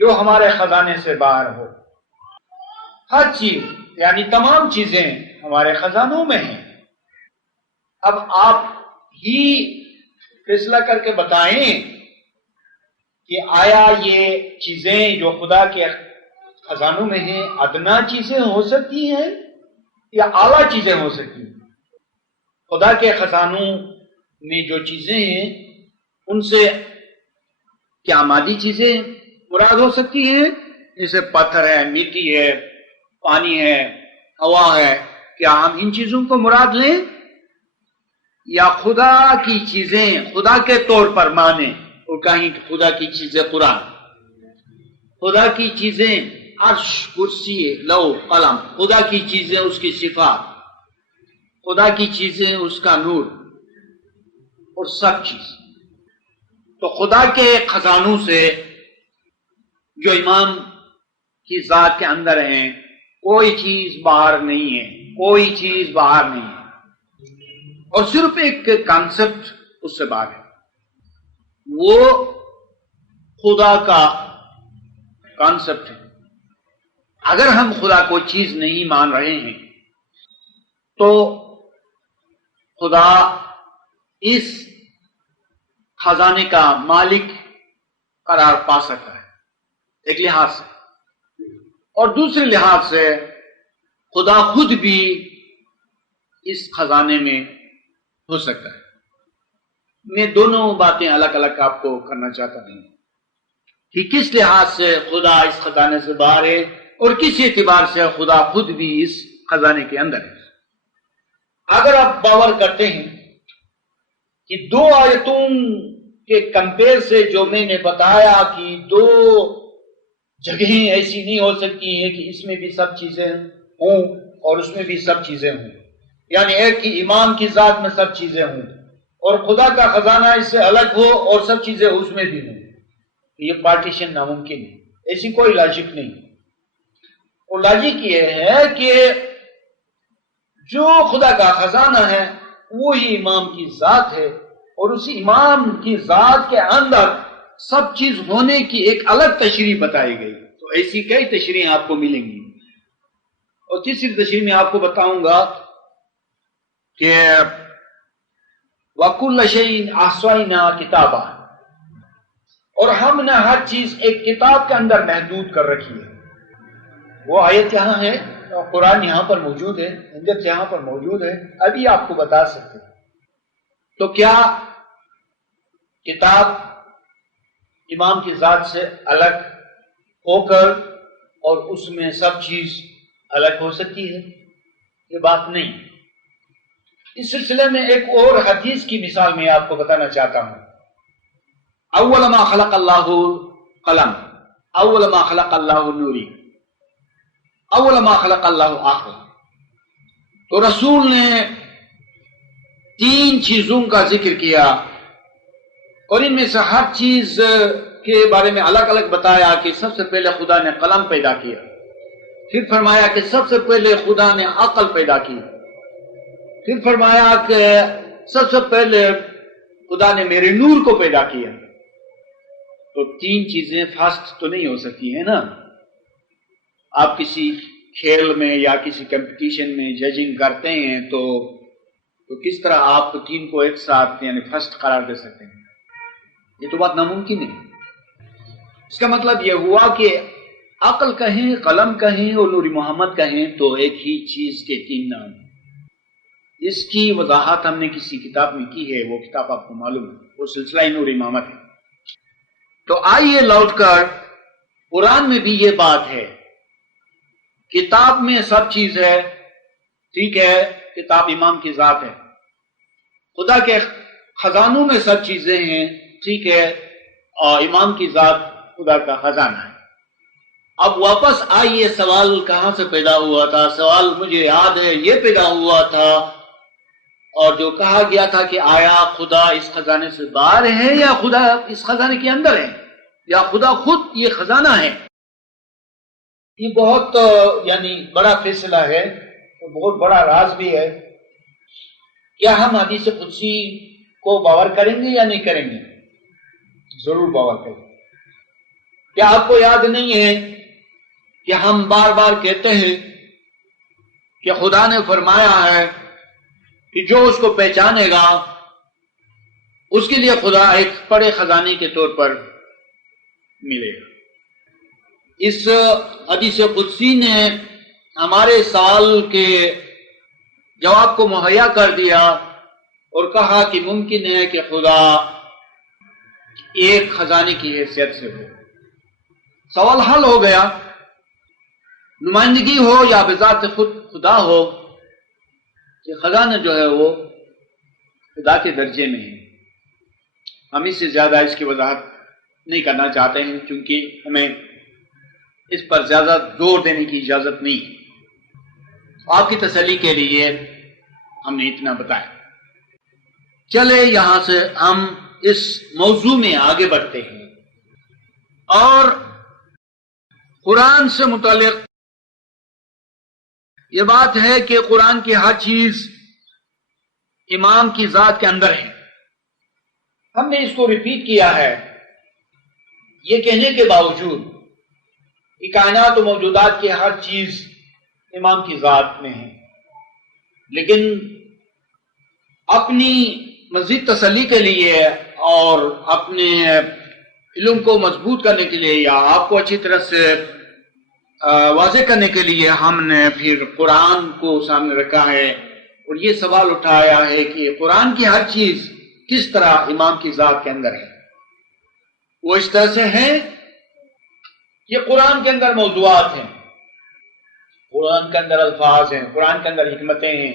جو ہمارے خزانے سے باہر ہو. ہر چیز یعنی تمام چیزیں ہمارے خزانوں میں ہیں. اب آپ ہی فیصلہ کر کے بتائیں کہ آیا یہ چیزیں جو خدا کے خزانوں میں ہیں ادنا چیزیں ہو سکتی ہیں یا اعلیٰ چیزیں ہو سکتی ہیں؟ خدا کے خزانوں میں جو چیزیں ہیں ان سے کیا مادی چیزیں مراد ہو سکتی ہیں، جیسے پتھر ہے، مٹی ہے، پانی ہے، ہوا ہے؟ کیا ہم ان چیزوں کو مراد لیں یا خدا کی چیزیں خدا کے طور پر مانیں اور کہیں خدا کی چیزیں قرآن، خدا کی چیزیں عرش، کرسی، لوح، قلم، خدا کی چیزیں اس کی صفات، خدا کی چیزیں، اس کا نور اور سب چیز. تو خدا کے خزانوں سے جو امام کی ذات کے اندر ہیں، کوئی چیز باہر نہیں ہے، کوئی چیز باہر نہیں ہے، اور صرف ایک کانسیپٹ اس سے باہر ہے، وہ خدا کا کانسیپٹ ہے. اگر ہم خدا کو چیز نہیں مان رہے ہیں تو خدا اس خزانے کا مالک قرار پا سکتا ہے ایک لحاظ سے، اور دوسرے لحاظ سے خدا خود بھی اس خزانے میں ہو سکتا ہے. میں دونوں باتیں الگ الگ آپ کو کرنا چاہتا ہوں کہ کس لحاظ سے خدا اس خزانے سے باہر ہے اور کس اعتبار سے خدا خود بھی اس خزانے کے اندر ہے. اگر آپ باور کرتے ہیں کہ دو آیتوں کے کمپیر سے جو میں نے بتایا کہ دو جگہیں ایسی نہیں ہو سکتی ہیں کہ اس میں بھی سب چیزیں ہوں اور اس میں بھی سب چیزیں ہوں، یعنی ایک ہی امام کی ذات میں سب چیزیں ہوں اور خدا کا خزانہ اس سے الگ ہو اور سب چیزیں اس میں بھی ہوں، یہ پارٹیشن ناممکن ہے. ایسی کوئی لاجک نہیں. اور لاجک یہ ہے کہ جو خدا کا خزانہ ہے وہی امام کی ذات ہے، اور اسی امام کی ذات کے اندر سب چیز ہونے کی ایک الگ تشریح بتائی گئی. تو ایسی کئی تشریحیں آپ کو ملیں گی. اور تیسری تشریح میں آپ کو بتاؤں گا کہ وَكُلَّ شَيْءٍ أَحْصَيْنَاهُ كِتَابًا، اور ہم نے ہر چیز ایک کتاب کے اندر محدود کر رکھی ہے. وہ آیت یہاں ہے، قرآن یہاں پر موجود ہے، ہندت یہاں پر موجود ہے، ابھی آپ کو بتا سکتے ہیں. تو کیا کتاب امام کی ذات سے الگ ہو کر اور اس میں سب چیز الگ ہو سکتی ہے؟ یہ بات نہیں. اس سلسلے میں ایک اور حدیث کی مثال میں آپ کو بتانا چاہتا ہوں. اول ما خلق اللہ قلم، اول ما خلق اللہ نوری، اول ما خلق اللہ آخر. تو رسول نے تین چیزوں کا ذکر کیا اور ان میں سے ہر چیز کے بارے میں الگ الگ بتایا کہ سب سے پہلے خدا نے قلم پیدا کیا، پھر فرمایا کہ سب سے پہلے خدا نے عقل پیدا کی، پھر فرمایا کہ سب سے پہلے خدا نے میرے نور کو پیدا کیا. تو تین چیزیں فاسٹ تو نہیں ہو سکتی ہیں نا. آپ کسی کھیل میں یا کسی کمپٹیشن میں ججنگ کرتے ہیں تو کس طرح آپ تین کو ایک ساتھ یعنی فرسٹ قرار دے سکتے ہیں؟ یہ تو بات ناممکن ہے. اس کا مطلب یہ ہوا کہ عقل کہیں، قلم کہیں اور نور محمد کہیں تو ایک ہی چیز کے تین نام. اس کی وضاحت ہم نے کسی کتاب میں کی ہے، وہ کتاب آپ کو معلوم ہے، وہ سلسلہ نور امامت ہے. تو آئیے لوٹ کر قرآن میں بھی یہ بات ہے، کتاب میں سب چیز ہے، ٹھیک ہے، کتاب امام کی ذات ہے. خدا کے خزانوں میں سب چیزیں ہیں، ٹھیک ہے، اور امام کی ذات خدا کا خزانہ ہے. اب واپس آئیے، سوال کہاں سے پیدا ہوا تھا؟ سوال مجھے یاد ہے یہ پیدا ہوا تھا، اور جو کہا گیا تھا کہ آیا خدا اس خزانے سے باہر ہے یا خدا اس خزانے کے اندر ہے یا خدا خود یہ خزانہ ہے. یہ بہت یعنی بڑا فیصلہ ہے، بہت بڑا راز بھی ہے. کیا ہم حدیث قدسی کو باور کریں گے یا نہیں کریں گے؟ ضرور باور کریں گے. کیا آپ کو یاد نہیں ہے کہ ہم بار بار کہتے ہیں کہ خدا نے فرمایا ہے کہ جو اس کو پہچانے گا اس کے لیے خدا ایک بڑے خزانے کے طور پر ملے گا. اس حدیث قدسی نے ہمارے سوال کے جواب کو مہیا کر دیا اور کہا کہ ممکن ہے کہ خدا ایک خزانے کی حیثیت سے ہو. سوال حل ہو گیا. نمائندگی ہو یا بذات خود خدا ہو، کہ خزانہ جو ہے وہ خدا کے درجے میں ہے. ہم اس سے زیادہ اس کی وضاحت نہیں کرنا چاہتے ہیں کیونکہ ہمیں اس پر زیادہ زور دینے کی اجازت نہیں. آپ کی تسلی کے لیے ہم نے اتنا بتایا۔ چلے یہاں سے ہم اس موضوع میں آگے بڑھتے ہیں، اور قرآن سے متعلق یہ بات ہے کہ قرآن کی ہر چیز امام کی ذات کے اندر ہے۔ ہم نے اس کو ریپیٹ کیا ہے یہ کہنے کے باوجود کہ کائنات و موجودات کی ہر چیز امام کی ذات میں ہے، لیکن اپنی مزید تسلی کے لیے اور اپنے علم کو مضبوط کرنے کے لیے یا آپ کو اچھی طرح سے واضح کرنے کے لیے ہم نے پھر قرآن کو سامنے رکھا ہے اور یہ سوال اٹھایا ہے کہ قرآن کی ہر چیز کس طرح امام کی ذات کے اندر ہے۔ وہ اس طرح سے ہے کہ قرآن کے اندر موضوعات ہیں، قرآن کے اندر الفاظ ہیں، قرآن کے اندر حکمتیں ہیں،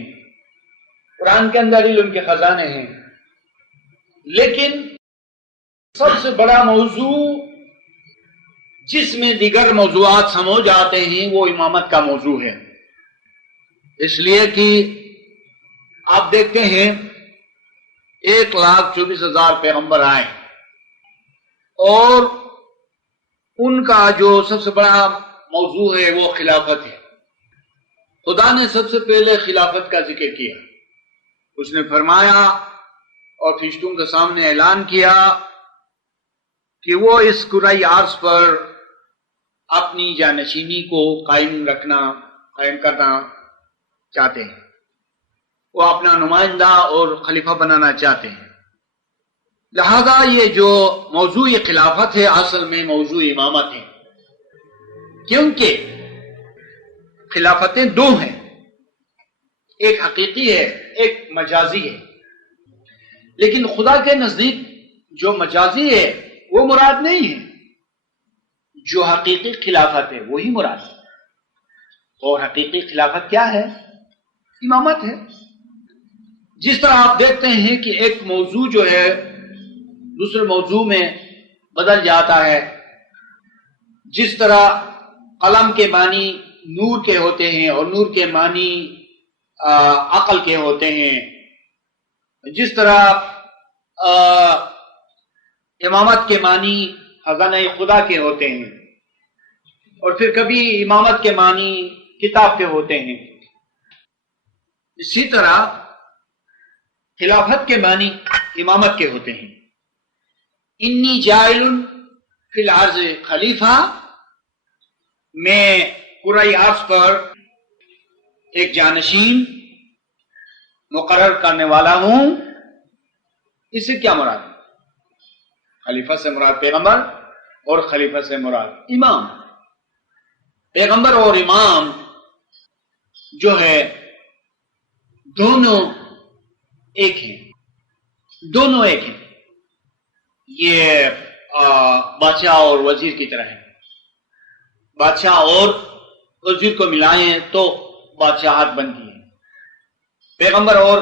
قرآن کے اندر علم کے خزانے ہیں، لیکن سب سے بڑا موضوع جس میں دیگر موضوعات سمو جاتے ہیں وہ امامت کا موضوع ہے۔ اس لیے کہ آپ دیکھتے ہیں 1,24,000 پیغمبر آئے اور ان کا جو سب سے بڑا موضوع ہے وہ خلافت ہے۔ خدا نے سب سے پہلے خلافت کا ذکر کیا، اس نے فرمایا اور فرشتوں کے سامنے اعلان کیا کہ وہ اس کرۂ عرض پر اپنی جانشینی کو قائم کرنا چاہتے ہیں، وہ اپنا نمائندہ اور خلیفہ بنانا چاہتے ہیں۔ لہذا یہ جو موضوع خلافت ہے اصل میں موضوع امامت ہے، کیونکہ خلافتیں دو ہیں، ایک حقیقی ہے ایک مجازی ہے، لیکن خدا کے نزدیک جو مجازی ہے وہ مراد نہیں ہے، جو حقیقی خلافت ہے وہی مراد ہے۔ اور حقیقی خلافت کیا ہے؟ امامت ہے۔ جس طرح آپ دیکھتے ہیں کہ ایک موضوع جو ہے دوسرے موضوع میں بدل جاتا ہے، جس طرح قلم کے معنی نور کے ہوتے ہیں اور نور کے معنی عقل کے ہوتے ہیں، جس طرح امامت کے معنی خزانہ خدا کے ہوتے ہیں، اور پھر کبھی امامت کے معنی کتاب کے ہوتے ہیں، اسی طرح خلافت کے معنی امامت کے ہوتے ہیں۔ انی جاعل فی الارض خلیفہ، میں کرۂ عرض پر ایک جانشین مقرر کرنے والا ہوں۔ اس سے کیا مراد ہے؟ خلیفہ سے مراد پیغمبر اور خلیفہ سے مراد امام۔ پیغمبر اور امام جو ہے دونوں ایک ہیں، دونوں ایک ہیں۔ یہ بادشاہ اور وزیر کی طرح ہے، بادشاہ اور وزیر کو ملائیں تو بادشاہت بنتی ہے، پیغمبر اور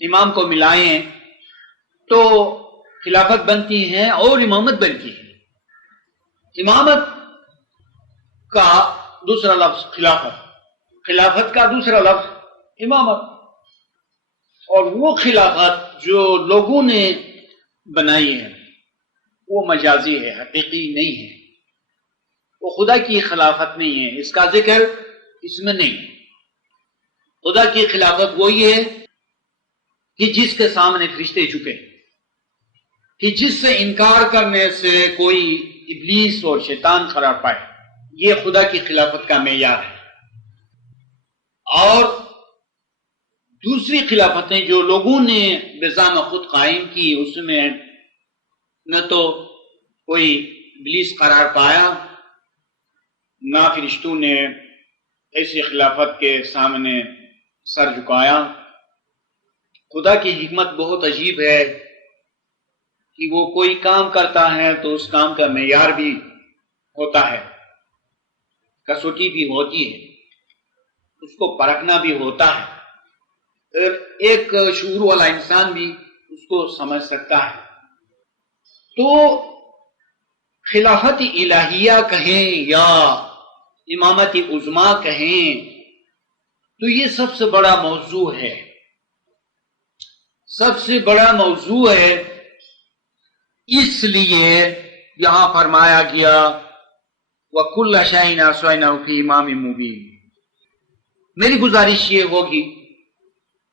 امام کو ملائیں تو خلافت بنتی ہے اور امامت بنتی ہے۔ امامت کا دوسرا لفظ خلافت، خلافت کا دوسرا لفظ امامت، اور وہ خلافت جو لوگوں نے بنائی ہے وہ مجازی ہے، حقیقی نہیں ہے، وہ خدا کی خلافت نہیں ہے، اس کا ذکر اس میں نہیں ہے۔ خدا کی خلافت وہی ہے کہ جس کے سامنے فرشتے جھکے، کہ جس سے انکار کرنے سے کوئی ابلیس اور شیطان قرار پائے، یہ خدا کی خلافت کا معیار ہے۔ اور دوسری خلافتیں جو لوگوں نے بذام خود قائم کی، اس میں نہ تو کوئی ابلیس قرار پایا، نہ فرشتوں نے ایسی خلافت کے سامنے سر جھکایا۔ خدا کی حکمت بہت عجیب ہے کہ وہ کوئی کام کرتا ہے تو اس کام کا معیار بھی ہوتا ہے، کسوٹی بھی ہوتی ہے، اس کو پرکھنا بھی ہوتا ہے، ایک شعور والا انسان بھی اس کو سمجھ سکتا ہے۔ تو خلافت الہیہ کہیں یا امامت عظمیٰ کہیں، تو یہ سب سے بڑا موضوع ہے، سب سے بڑا موضوع ہے، اس لیے یہاں فرمایا گیا وَكُلَّ شَيْءٍ أَحْصَيْنَاهُ فِي إِمَامٍ مُبِينٍ۔ میری گزارش یہ ہوگی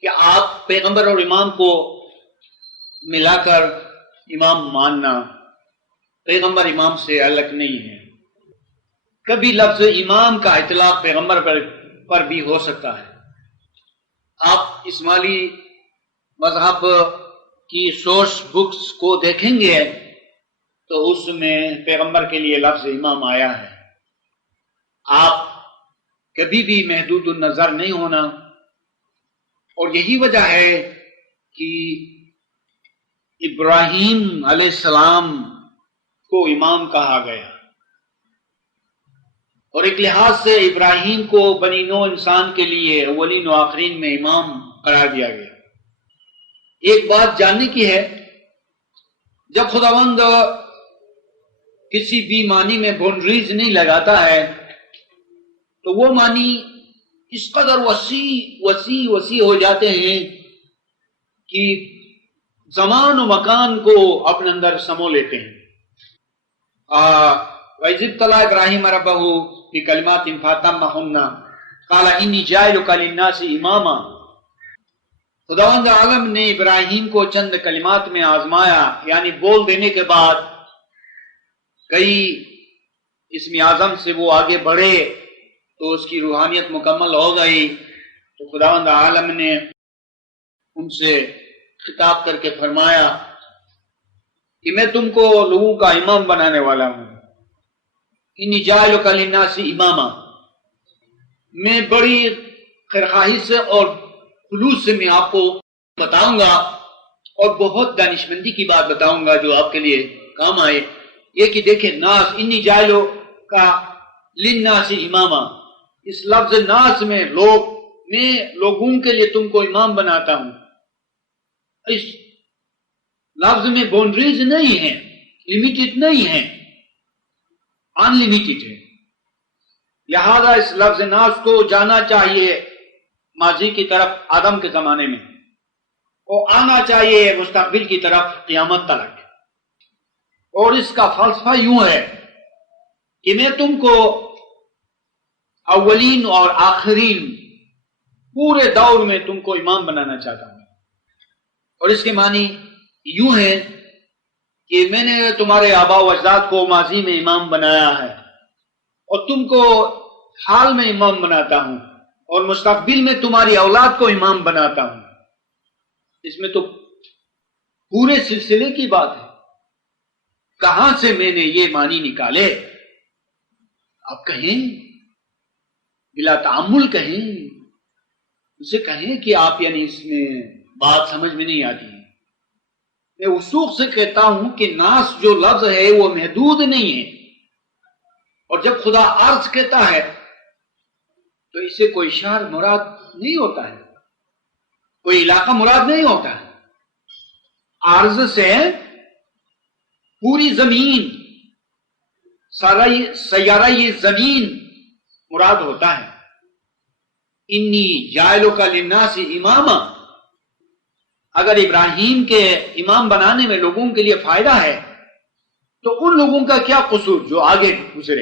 کہ آپ پیغمبر اور امام کو ملا کر امام ماننا، پیغمبر امام سے الگ نہیں ہے۔ کبھی لفظ امام کا اطلاق پیغمبر پر بھی ہو سکتا ہے۔ آپ اسماعیلی مذہب کی سورس بکس کو دیکھیں گے تو اس میں پیغمبر کے لیے لفظ امام آیا ہے۔ آپ کبھی بھی محدود النظر نہیں ہونا، اور یہی وجہ ہے کہ ابراہیم علیہ السلام کو امام کہا گیا، اور ایک لحاظ سے ابراہیم کو بنی نوع انسان کے لیے اولین و آخرین میں امام قرار دیا گیا۔ ایک بات جاننے کی ہے، جب خداوند کسی بھی معنی میں باؤنڈریز نہیں لگاتا ہے تو وہ معنی اس قدر وسیع ہو جاتے ہیں کہ زمان و مکان کو اپنے اندر سمو لیتے ہیں۔ وَإِذِ ابْتَلَىٰ إِبْرَاهِيمَ رَبَّهُ بِكَلِمَاتٍ فَأَتَمَّهُنَّ قَالَ إِنِّي جَاعِلُكَ لِلنَّاسِ إِمَامًا۔ خداوند عالم نے ابراہیم کو چند کلمات میں آزمایا، یعنی بول دینے کے بعد کئی اسم اعظم سے وہ آگے بڑھے تو اس کی روحانیت مکمل ہو گئی، تو خداوند عالم نے ان سے خطاب کر کے فرمایا کہ میں تم کو لوگوں کا امام بنانے والا ہوں۔ انی جاعلک للناس اماما، میں بڑی خیرخواہی سے اور خلوص سے میں آپ کو بتاؤں گا، اور بہت دانشمندی کی بات بتاؤں گا جو آپ کے لیے کام آئے۔ یہ کہ دیکھیں ناس، انی جاعلک للناس اماما، اس لفظ ناس میں میں لوگوں کے لیے تم کو امام بناتا ہوں، اس لفظ میں باؤنڈریز نہیں ہیں، لمیٹڈ نہیں ہیں، ان لمیٹڈ ہے۔ لہذا اس لفظ ناس کو جانا چاہیے ماضی کی طرف آدم کے زمانے میں، اور آنا چاہیے مستقبل کی طرف قیامت تک۔ اور اس کا فلسفہ یوں ہے کہ میں تم کو اولین اور آخرین پورے دور میں تم کو امام بنانا چاہتا ہوں، اور اس کے معنی یوں ہے کہ میں نے تمہارے آباء و اجداد کو ماضی میں امام بنایا ہے، اور تم کو حال میں امام بناتا ہوں، اور مستقبل میں تمہاری اولاد کو امام بناتا ہوں۔ اس میں تو پورے سلسلے کی بات ہے، کہاں سے میں نے یہ معنی نکالے؟ آپ کہیں بلا تعمل کہیں، اسے کہیں کہ آپ یعنی اس میں بات سمجھ میں نہیں آتی ہے۔ میں وثوق سے کہتا ہوں کہ ناس جو لفظ ہے وہ محدود نہیں ہے، اور جب خدا عرض کہتا ہے تو اسے کوئی شہر مراد نہیں ہوتا ہے، کوئی علاقہ مراد نہیں ہوتا ہے۔ عرض سے پوری زمین، سیارہ یہ زمین مراد ہوتا ہے۔ انی جاعلک للناس اماما، اگر ابراہیم کے امام بنانے میں لوگوں کے لیے فائدہ ہے تو ان لوگوں کا کیا قصور جو آگے گزرے،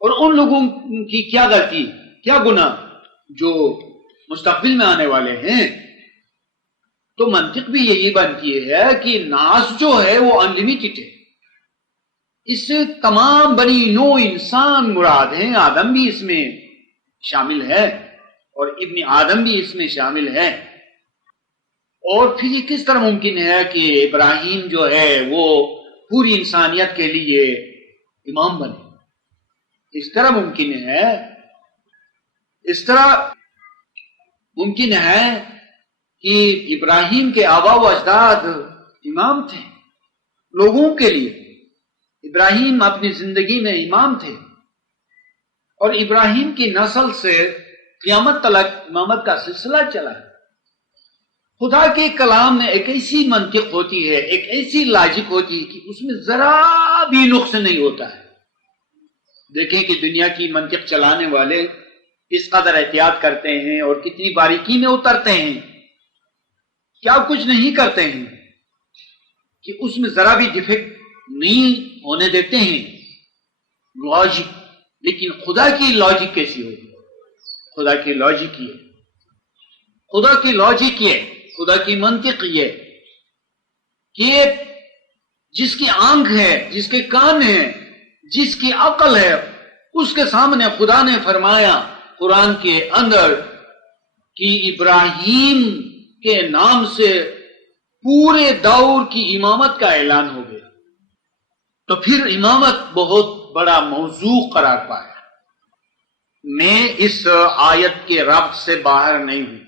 اور ان لوگوں کی کیا غلطی، کیا گناہ جو مستقبل میں آنے والے ہیں۔ تو منطق بھی یہی بنتی ہے کہ ناس جو ہے وہ انلیمیٹڈ ہے، اس سے تمام بنی نوع انسان مراد ہیں، آدم بھی اس میں شامل ہے اور ابن آدم بھی اس میں شامل ہے۔ اور پھر یہ کس طرح ممکن ہے کہ ابراہیم جو ہے وہ پوری انسانیت کے لیے امام بنے؟ اس طرح ممکن ہے، اس طرح ممکن ہے کہ ابراہیم کے آباء و اجداد امام تھے لوگوں کے لیے، ابراہیم اپنی زندگی میں امام تھے، اور ابراہیم کی نسل سے قیامت تک امامت کا سلسلہ چلا ہے۔ خدا کے کلام میں ایک ایسی منطق ہوتی ہے، ایک ایسی لاجک ہوتی ہے کہ اس میں ذرا بھی نقص نہیں ہوتا ہے۔ دیکھیں کہ دنیا کی منطق چلانے والے اس قدر احتیاط کرتے ہیں اور کتنی باریکی میں اترتے ہیں، کیا کچھ نہیں کرتے ہیں کہ اس میں ذرا بھی ڈیفیکٹ نہیں ہونے دیتے ہیں لاجک. لیکن خدا کی لاجک کیسی ہوگی؟ خدا کی لاجک یہ، خدا کی لاجک یہ، خدا کی منطق یہ کہ جس کی آنکھ ہے، جس کے کان ہے، جس کی عقل ہے، اس کے سامنے خدا نے فرمایا قرآن کے اندر کہ ابراہیم کے نام سے پورے دور کی امامت کا اعلان ہو گیا. تو پھر امامت بہت بڑا موضوع قرار پایا. میں اس آیت کے ربط سے باہر نہیں ہوں.